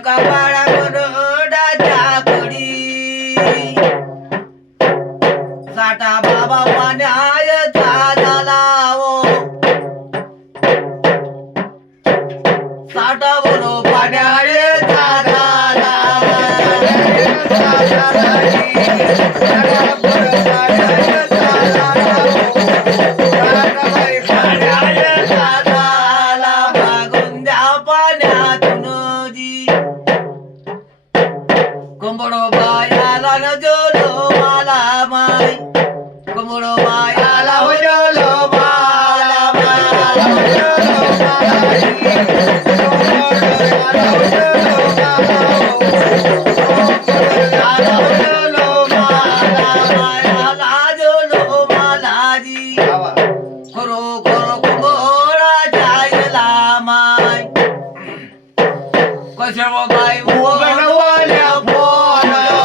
乖乖。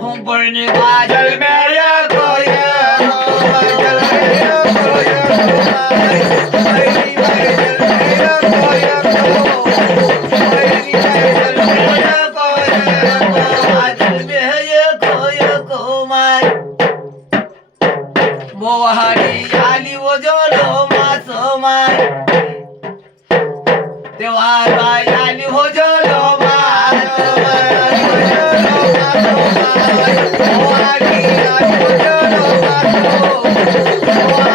Oh, yeah.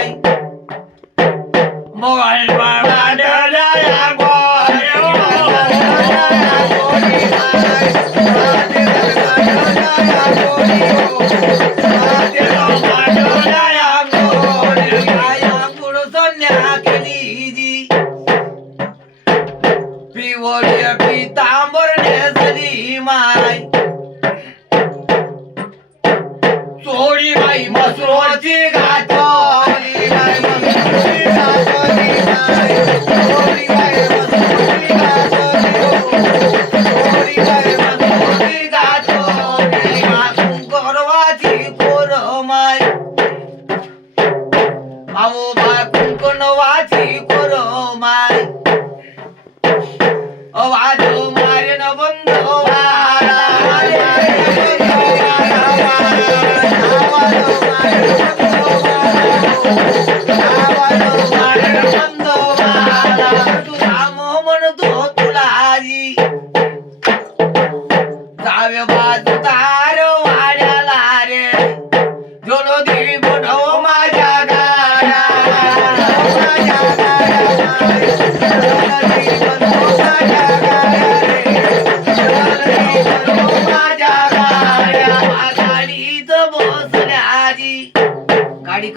hai, oh, oh, oh! dear. Oh my.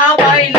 a bailar.